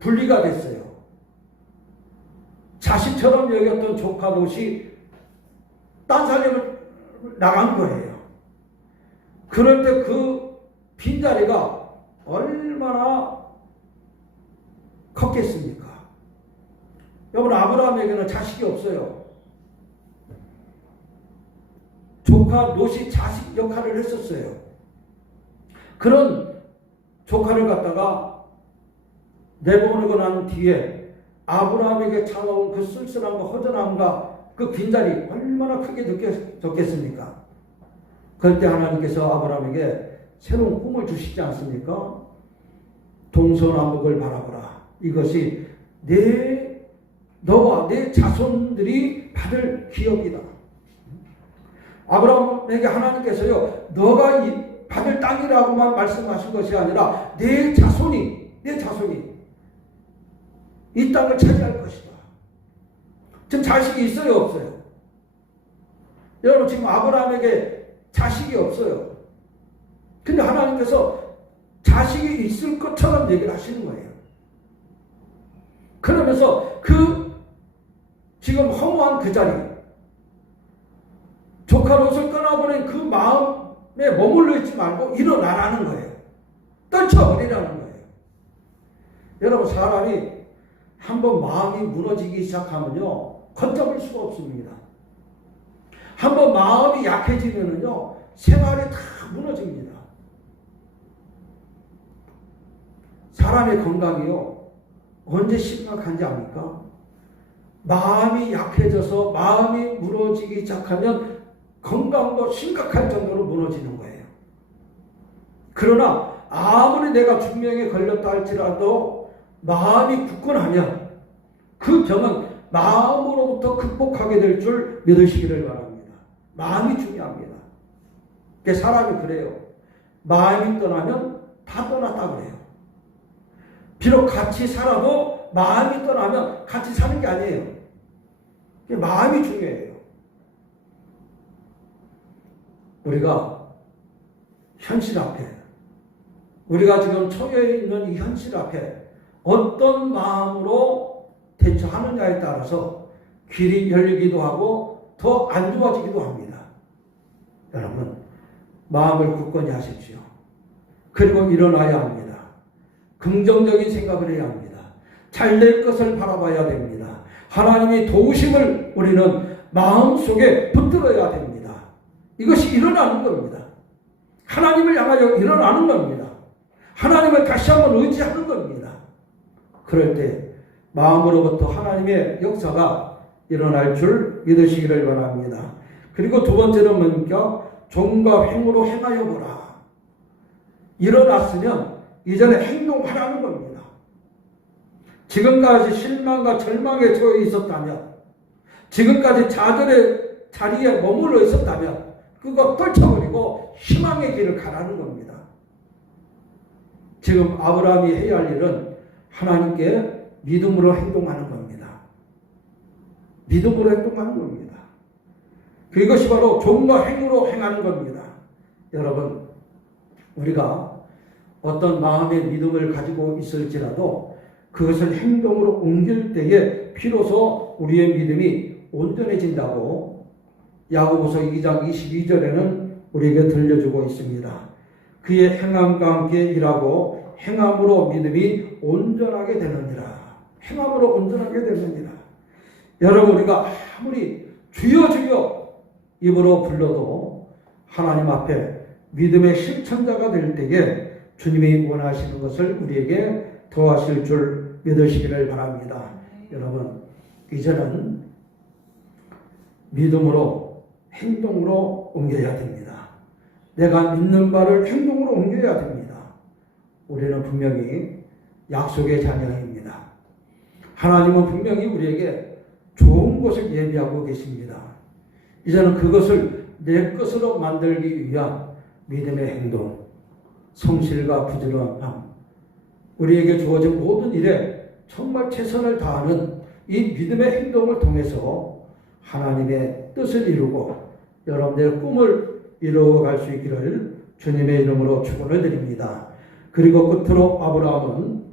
분리가 됐어요. 자식처럼 여겼던 조카 롯이 딴 사람을 나간 거예요. 그럴 때 그 빈자리가 얼마나 컸겠습니까? 여러분, 아브라함에게는 자식이 없어요. 조카 롯이 자식 역할을 했었어요. 그런 조카를 갖다가 내보내고 난 뒤에 아브라함에게 찾아온 그 쓸쓸함과 허전함과 그 빈자리 얼마나 크게 느껴졌겠습니까? 그럴 때 하나님께서 아브라함에게 새로운 꿈을 주시지 않습니까? 동서남북을 바라보라. 이것이 내 너와 내 자손들이 받을 기업이다. 아브라함에게 하나님께서요, 너가 받을 땅이라고만 말씀하신 것이 아니라 내 자손이 이 땅을 차지할 것이다. 지금 자식이 있어요, 없어요? 여러분, 지금 아브라함에게 자식이 없어요. 근데 하나님께서 자식이 있을 것처럼 얘기를 하시는 거예요. 그러면서 지금 허무한 그 자리, 조카 롯을 떠나보낸 그 마음에 머물러 있지 말고 일어나라는 거예요. 떨쳐버리라는 거예요. 여러분, 사람이 한번 마음이 무너지기 시작하면요, 걷잡을 수가 없습니다. 한번 마음이 약해지면요, 생활이 다 무너집니다. 사람의 건강이요, 언제 심각한지 압니까? 마음이 약해져서 마음이 무너지기 시작하면 건강도 심각할 정도로 무너지는 거예요. 그러나 아무리 내가 중병에 걸렸다 할지라도 마음이 굳건하면 그 병은 마음으로부터 극복하게 될 줄 믿으시기를 바랍니다. 마음이 중요합니다. 사람이 그래요. 마음이 떠나면 다 떠났다 그래요. 비록 같이 살아도 마음이 떠나면 같이 사는 게 아니에요. 마음이 중요해요. 우리가 현실 앞에, 우리가 지금 처해 있는 이 현실 앞에 어떤 마음으로 대처하느냐에 따라서 길이 열리기도 하고 더 안 좋아지기도 합니다. 여러분, 마음을 굳건히 하십시오. 그리고 일어나야 합니다. 긍정적인 생각을 해야 합니다. 잘 될 것을 바라봐야 됩니다. 하나님의 도우심을 우리는 마음속에 붙들어야 됩니다. 이것이 일어나는 겁니다. 하나님을 향하여 일어나는 겁니다. 하나님을 다시 한번 의지하는 겁니다. 그럴 때 마음으로부터 하나님의 역사가 일어날 줄 믿으시기를 바랍니다. 그리고 두 번째는 뭔가 종과 행으로 행하여 보라. 일어났으면 이전에 행동하라는 겁니다. 지금까지 실망과 절망에 처해 있었다면, 지금까지 좌절의 자리에 머물러 있었다면 그거 떨쳐버리고 희망의 길을 가라는 겁니다. 지금 아브라함이 해야 할 일은 하나님께 믿음으로 행동하는 겁니다. 믿음으로 행동하는 겁니다. 그것이 바로 종과 행으로 행하는 겁니다. 여러분, 우리가 어떤 마음의 믿음을 가지고 있을지라도 그것을 행동으로 옮길 때에 비로소 우리의 믿음이 온전해진다고 야고보서 2장 22절에는 우리에게 들려주고 있습니다. 그의 행함과 함께 일하고 행함으로 믿음이 온전하게 되느니라. 행함으로 온전하게 되느니라. 여러분, 우리가 아무리 주여 주여 입으로 불러도 하나님 앞에 믿음의 실천자가 될 때에 주님이 원하시는 것을 우리에게 더하실 줄 믿으시기를 바랍니다. 여러분, 이제는 믿음으로 행동으로 옮겨야 됩니다. 내가 믿는 바를 행동으로 옮겨야 됩니다. 우리는 분명히 약속의 자녀입니다. 하나님은 분명히 우리에게 좋은 것을 예비하고 계십니다. 이제는 그것을 내 것으로 만들기 위한 믿음의 행동, 성실과 부지런함, 우리에게 주어진 모든 일에 정말 최선을 다하는 이 믿음의 행동을 통해서 하나님의 뜻을 이루고 여러분들의 꿈을 이루어갈 수 있기를 주님의 이름으로 축원을 드립니다. 그리고 끝으로 아브라함은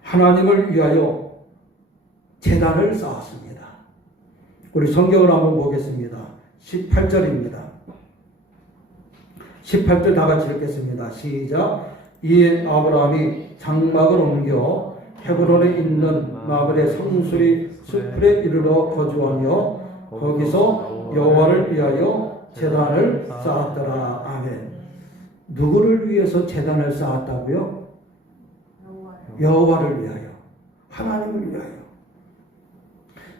하나님을 위하여 제단을 쌓았습니다. 우리 성경을 한번 보겠습니다. 18절입니다. 18절 다 같이 읽겠습니다. 시작. 이에 아브라함이 장막을 옮겨 헤브론에 있는 마블의 성수리 숲에 이르러 거주하며 거기서 여호와를 위하여 제단을 쌓았더라. 아멘. 누구를 위해서 제단을 쌓았다고요? 여호와를 위하여, 하나님을 위하여.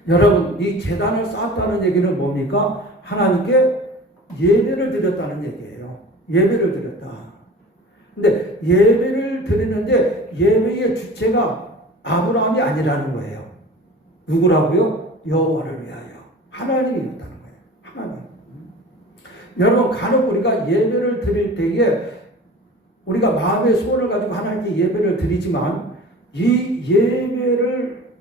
여러분, 이 제단을 쌓았다는 얘기는 뭡니까? 하나님께 예배를 드렸다는 얘기예요. 예배를 드렸다. 근데 예배를 드리는데 예배의 주체가 아브라함이 아니라는 거예요. 누구라고요? 여호와를 위하여. 하나님이었다는 거예요. 하나님. 여러분, 간혹 우리가 예배를 드릴 때에 우리가 마음의 소원을 가지고 하나님께 예배를 드리지만 이 예배를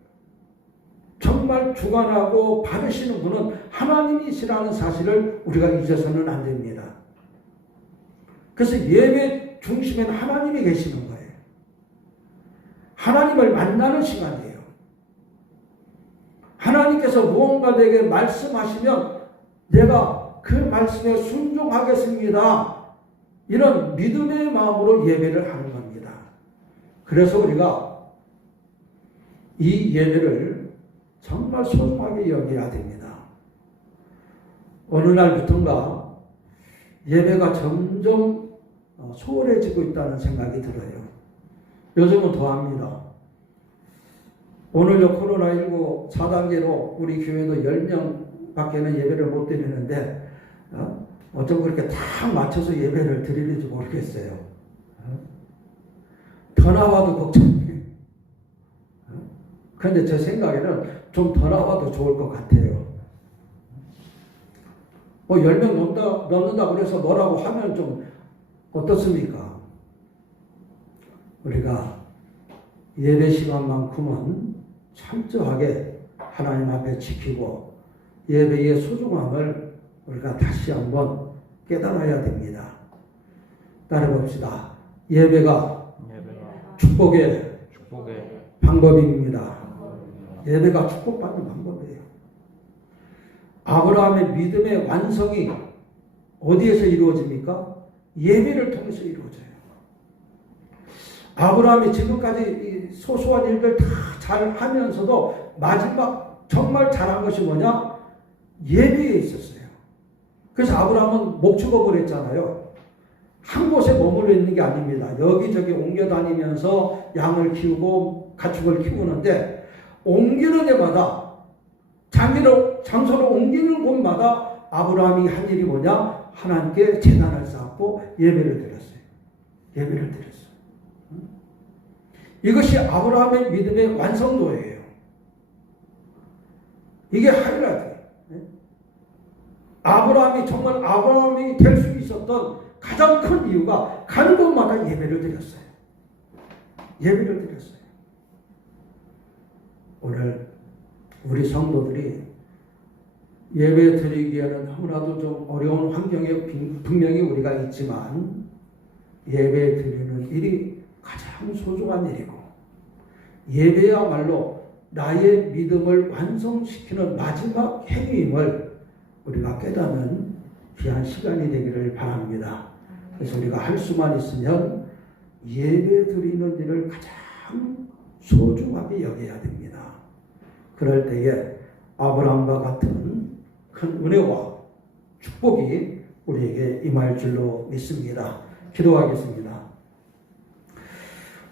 정말 주관하고 받으시는 분은 하나님이시라는 사실을 우리가 잊어서는 안 됩니다. 그래서 예배 중심에는 하나님이 계시는 거예요. 하나님을 만나는 시간이에요. 하나님께서 무언가 내게 말씀하시면 내가 그 말씀에 순종하겠습니다. 이런 믿음의 마음으로 예배를 하는 겁니다. 그래서 우리가 이 예배를 정말 소중하게 여겨야 됩니다. 어느 날부터인가 예배가 점점 소홀해지고 있다는 생각이 들어요. 요즘은 더합니다. 오늘요 코로나19 4단계로 우리 교회도 10명밖에는 예배를 못 드리는데 어쩜 그렇게 딱 맞춰서 예배를 드리는지 모르겠어요. 더 나와도 걱정이에요. 그런데 제 생각에는 좀 더 나와도 좋을 것 같아요. 뭐 10명 넘는다고 그래서 뭐라고 하면 좀 어떻습니까? 우리가 예배 시간만큼은 철저하게 하나님 앞에 지키고 예배의 소중함을 우리가 다시 한번 깨달아야 됩니다. 따라봅시다. 예배가 축복의 방법입니다. 예배가 축복받는 방법이에요. 아브라함의 믿음의 완성이 어디에서 이루어집니까? 예배를 통해서 이루어져요. 아브라함이 지금까지 소소한 일들 다 잘 하면서도 마지막 정말 잘한 것이 뭐냐? 예배에 있었어요. 그래서 아브라함은 목축업을 했잖아요. 한 곳에 머물러 있는 게 아닙니다. 여기저기 옮겨 다니면서 양을 키우고 가축을 키우는데 옮기는 데마다 장소를 옮기는 곳마다 아브라함이 한 일이 뭐냐? 하나님께 제단을 쌓고 예배를 드렸어요. 예배를 드렸어요. 이것이 아브라함의 믿음의 완성도예요. 이게 하이라이트예요. 아브라함이 정말 아브라함이 될 수 있었던 가장 큰 이유가 가는 곳마다 예배를 드렸어요. 예배를 드렸어요. 오늘 우리 성도들이 예배 드리기에는 너무나도 좀 어려운 환경에 분명히 우리가 있지만 예배 드리는 일이 가장 소중한 일이고 예배야말로 나의 믿음을 완성시키는 마지막 행위임을 우리가 깨닫는 귀한 시간이 되기를 바랍니다. 그래서 우리가 할 수만 있으면 예배 드리는 일을 가장 소중하게 여겨야 됩니다. 그럴 때에 아브라함과 같은 큰 은혜와 축복이 우리에게 임할 줄로 믿습니다. 기도하겠습니다.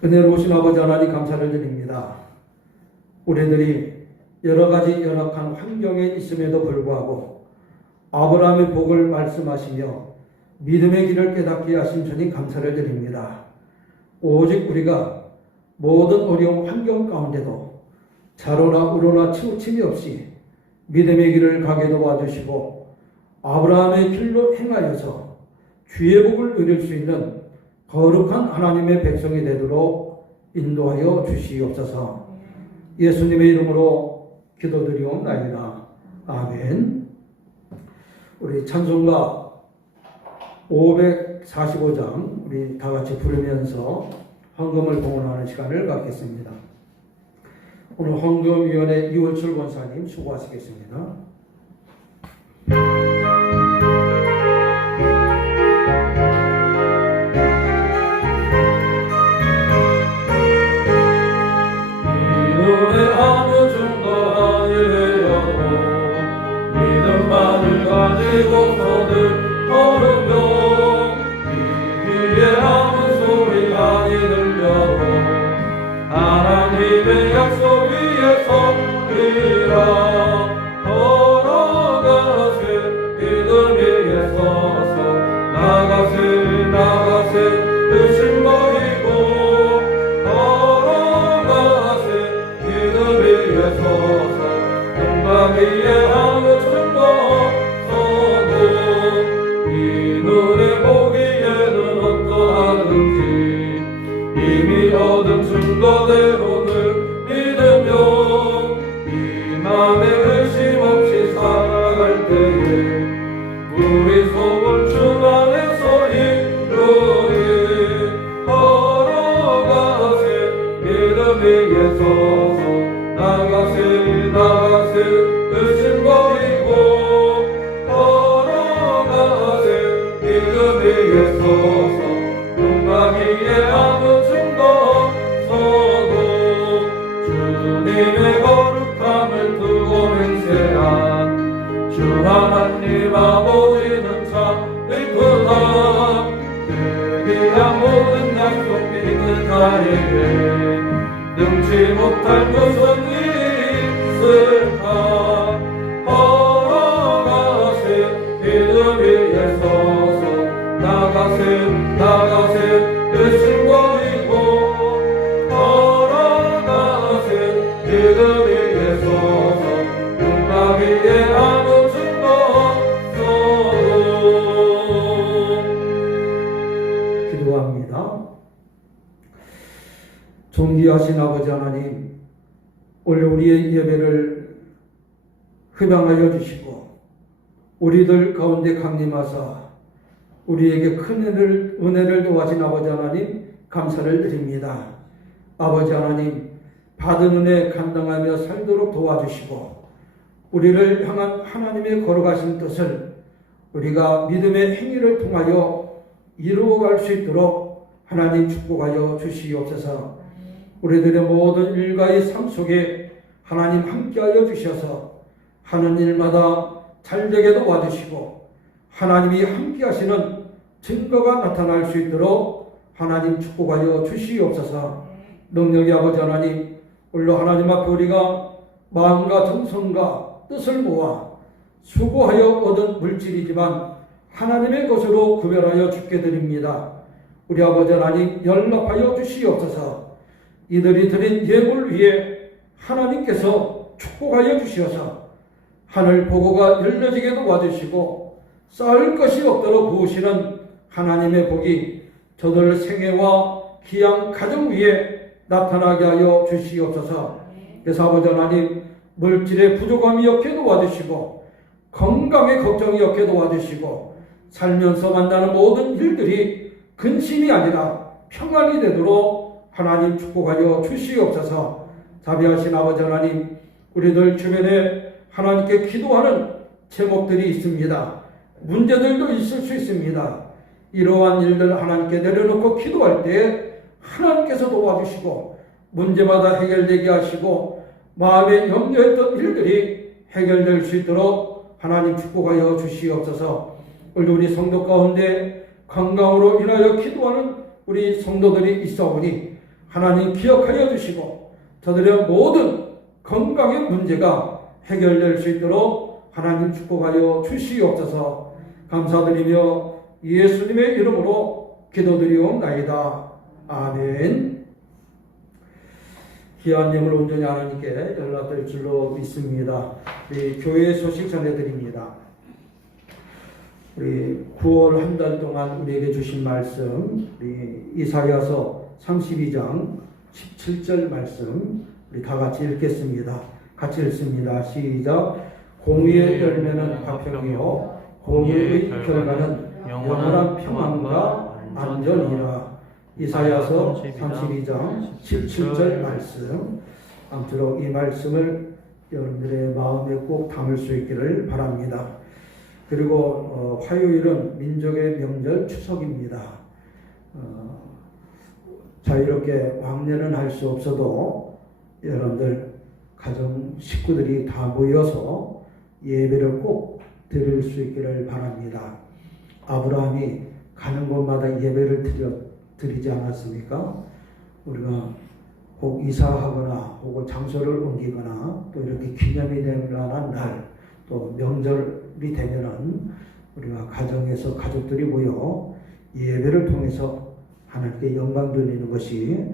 은혜로우신 아버지 하나님 감사를 드립니다. 우리들이 여러 가지 열악한 환경에 있음에도 불구하고 아브라함의 복을 말씀하시며 믿음의 길을 깨닫게 하신 주님 감사를 드립니다. 오직 우리가 모든 어려운 환경 가운데도 자로나 우로나 치우침이 없이 믿음의 길을 가게 도와주시고 아브라함의 길로 행하여서 주의 복을 누릴 수 있는 거룩한 하나님의 백성이 되도록 인도하여 주시옵소서. 예수님의 이름으로 기도드리옵나이다. 아멘. 우리 찬송가 545장 우리 다 같이 부르면서 헌금을 봉헌하는 시간을 갖겠습니다. 오늘 헌금위원회 이원철 권사님 수고하시겠습니다. 믿음의 아무 중도 아니래요. 믿음만을 가지고서는 걸으며 이 위에 아무 소리 아니 들려도 하나님의 약속 위에 서리라. 거대로를 믿으며 이 맘에 의심 없이 살아갈 때에 우리 소원 주 안에서 이루리 걸어가세 믿음 위에 서서 나가세 의심 버리고 걸어가세 믿음 위에 서서 용감 위에 아무 증거 없어도 주님의 거룩함을 두고 맹세한 주 하나님 아버지는 참 이쁘다 그 귀한 모든 약속 믿는 자에게 능치 못할 무슨 일이 있을까 걸어가세 믿음 위에 서서 나가세 의심 버리고 걸어가세 믿음 위에 서서 용감 위에 아무 증거 없어도 기도합니다. 존귀하신 아버지 하나님, 오늘 우리의 예배를 흡양하여 주시고 우리들 가운데 강림하사 우리에게 큰 은혜를 도와신 아버지 하나님 감사를 드립니다. 아버지 하나님, 받은 은혜 감당하며 살도록 도와주시고 우리를 향한 하나님의 거룩하신 뜻을 우리가 믿음의 행위를 통하여 이루어갈 수 있도록 하나님 축복하여 주시옵소서. 우리들의 모든 일과의 삶 속에 하나님 함께하여 주셔서 하는 일마다 잘되게 도와주시고 하나님이 함께하시는 증거가 나타날 수 있도록 하나님 축복하여 주시옵소서. 능력의 아버지 하나님, 오늘 하나님 앞에 우리가 마음과 정성과 뜻을 모아 수고하여 얻은 물질이지만 하나님의 것으로 구별하여 주께 드립니다. 우리 아버지 하나님 연락하여 주시옵소서. 이들이 드린 예물 위에 하나님께서 축복하여 주시어서 하늘 보고가 열려지게 도와주시고 쌓을 것이 없도록 부으시는 하나님의 복이 저들 생애와 귀한 가정 위에 나타나게 하여 주시옵소서. 그래서 아버지 하나님, 물질의 부족함이 없게 도와주시고 건강의 걱정이 없게 도와주시고 살면서 만나는 모든 일들이 근심이 아니라 평안이 되도록 하나님 축복하여 주시옵소서. 자비하신 아버지 하나님, 우리들 주변에 하나님께 기도하는 제목들이 있습니다. 문제들도 있을 수 있습니다. 이러한 일들 하나님께 내려놓고 기도할 때 하나님께서 도와주시고 문제마다 해결되게 하시고 마음에 염려했던 일들이 해결될 수 있도록 하나님 축복하여 주시옵소서. 오늘 우리 성도 가운데 건강으로 인하여 기도하는 우리 성도들이 있사오니 하나님 기억하여 주시고 저들의 모든 건강의 문제가 해결될 수 있도록 하나님 축복하여 주시옵소서. 감사드리며 예수님의 이름으로 기도드리옵나이다. 아멘. 귀한 예물 온전히 하나님께 연락될 줄로 믿습니다. 우리 교회 소식 전해드립니다. 우리 9월 한 달 동안 우리에게 주신 말씀, 우리 이사야서 32장 17절 말씀 우리 다 같이 읽겠습니다. 같이 읽습니다. 시작. 공의의 열매는 화평이요 공의의 결과는 영원한 평안과 안전이라. 이사야서 32장 17절 말씀. 아무쪼록 이 말씀을 여러분들의 마음에 꼭 담을 수 있기를 바랍니다. 그리고 화요일은 민족의 명절 추석입니다. 자유롭게 왕래는 할 수 없어도 여러분들 가정 식구들이 다 모여서 예배를 꼭 드릴 수 있기를 바랍니다. 아브라함이 가는 곳마다 예배를 드리지 않았습니까? 우리가 꼭 이사하거나 혹은 장소를 옮기거나 또 이렇게 기념이 될 만한 날, 또 명절이 되면은 우리가 가정에서 가족들이 모여 예배를 통해서 하나님께 영광 돌리는 것이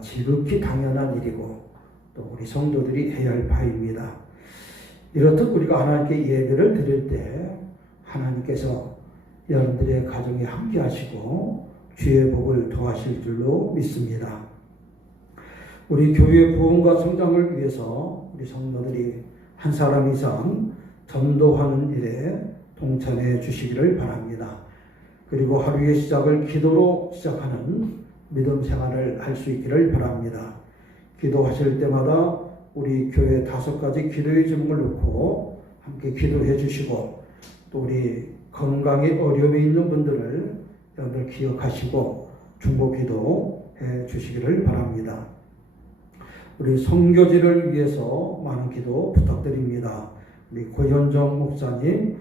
지극히 당연한 일이고 또 우리 성도들이 해야 할 바입니다. 이렇듯 우리가 하나님께 예배를 드릴 때 하나님께서 여러분들의 가정에 함께 하시고 주의 복을 더하실 줄로 믿습니다. 우리 교회 부흥과 성장을 위해서 우리 성도들이 한 사람 이상 전도하는 일에 동참해 주시기를 바랍니다. 그리고 하루의 시작을 기도로 시작하는 믿음 생활을 할 수 있기를 바랍니다. 기도하실 때마다 우리 교회 5가지 기도의 제목을 놓고 함께 기도해 주시고, 또 우리 건강에 어려움이 있는 분들을 여러분들 기억하시고 중보기도 해 주시기를 바랍니다. 우리 선교지를 위해서 많은 기도 부탁드립니다. 우리 고현정 목사님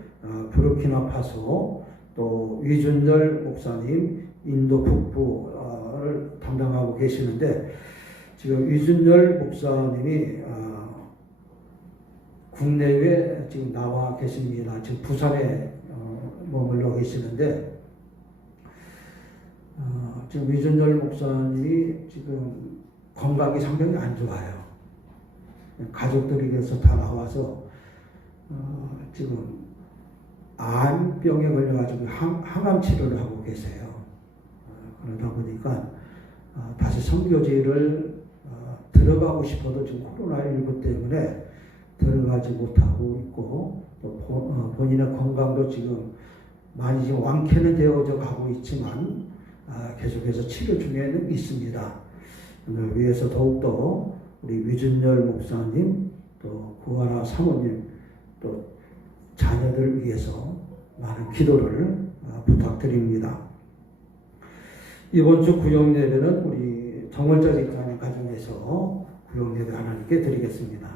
부르키나파소, 또 위준열 목사님 인도 북부를 담당하고 계시는데, 지금 위준열 목사님이 국내외 지금 나와 계십니다. 지금 부산에 머물러 계시는데, 지금 위준열 목사님이 지금 건강이 상당히 안 좋아요. 가족들에게서 다 나와서 지금 암병에 걸려가지고 항암 치료를 하고 계세요. 그러다 보니까 다시 선교지를 들어가고 싶어도 지금 코로나19 때문에 들어가지 못하고 있고, 또 본인의 건강도 지금 많이 지금 완쾌는 되어져 가고 있지만 계속해서 치료 중에는 있습니다. 오늘 위해서 더욱더 우리 위준열 목사님, 또 구하나 사모님, 또 자녀들 위해서 많은 기도를 부탁드립니다. 이번 주 구역 예배는 우리 정월자 집사님 가정에서 구역 예배 하나님께 드리겠습니다.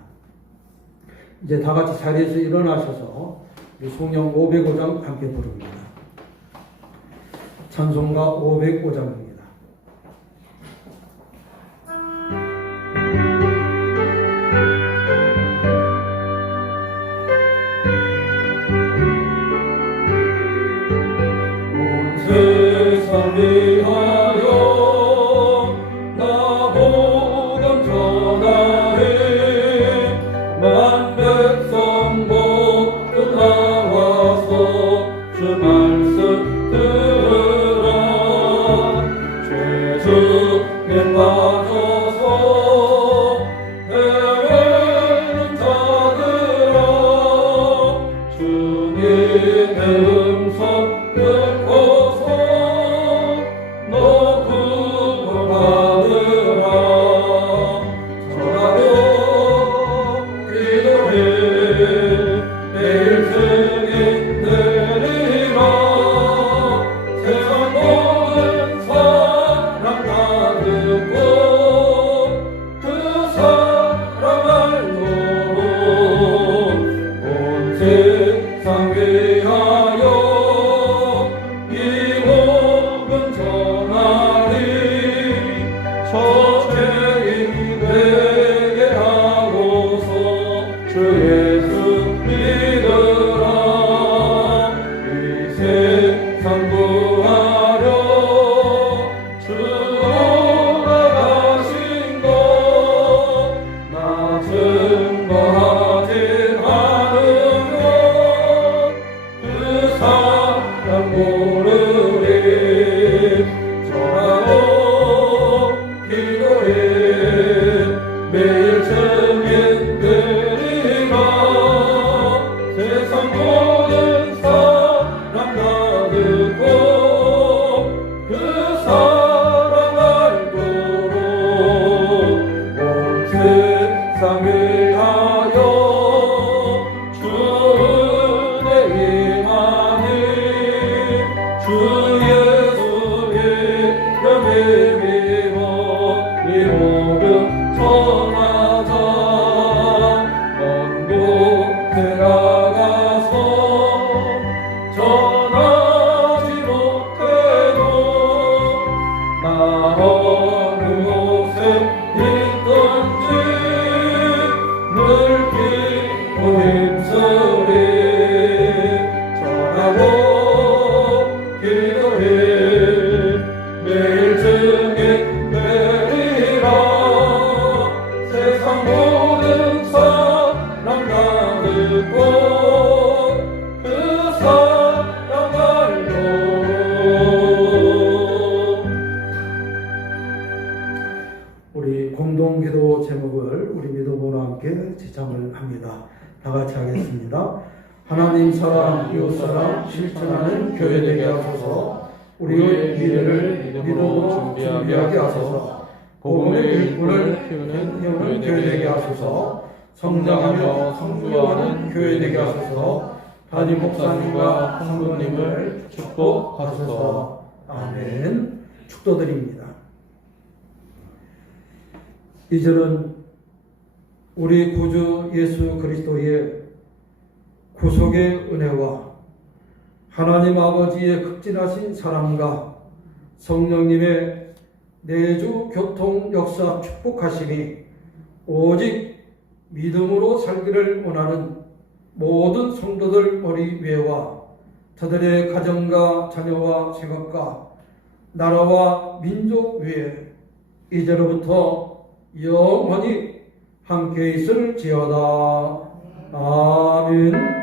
이제 다 같이 자리에서 일어나셔서 우리 송영 505장 함께 부릅니다. 찬송가 505장입니다. 세상 위하여 나 복음 전하리. 만백성 모두 나와서 주 말씀 들으라. 제목을 우리 믿음으로 함께 지참을 합니다. 다 같이 하겠습니다. 하나님 사랑, 이웃 사랑 실천하는 교회 되게 하소서. 우리의 미래를 믿음으로 준비하게 하소서. 복음의 일꾼을 키우는 교회 되게 하소서. 성장하며 성주하는 교회 되게 하소서. 담임 목사님과 성도님을 축복하소서. 아멘. 축도드립니다. 이제는 우리 구주 예수 그리스도의 구속의 은혜와 하나님 아버지의 극진하신 사랑과 성령님의 내주 교통 역사 축복하심이 오직 믿음으로 살기를 원하는 모든 성도들 머리 위에와 저들의 가정과 자녀와 생각과 나라와 민족 위에 이제로부터 영원히 함께 있을지어다. 아멘.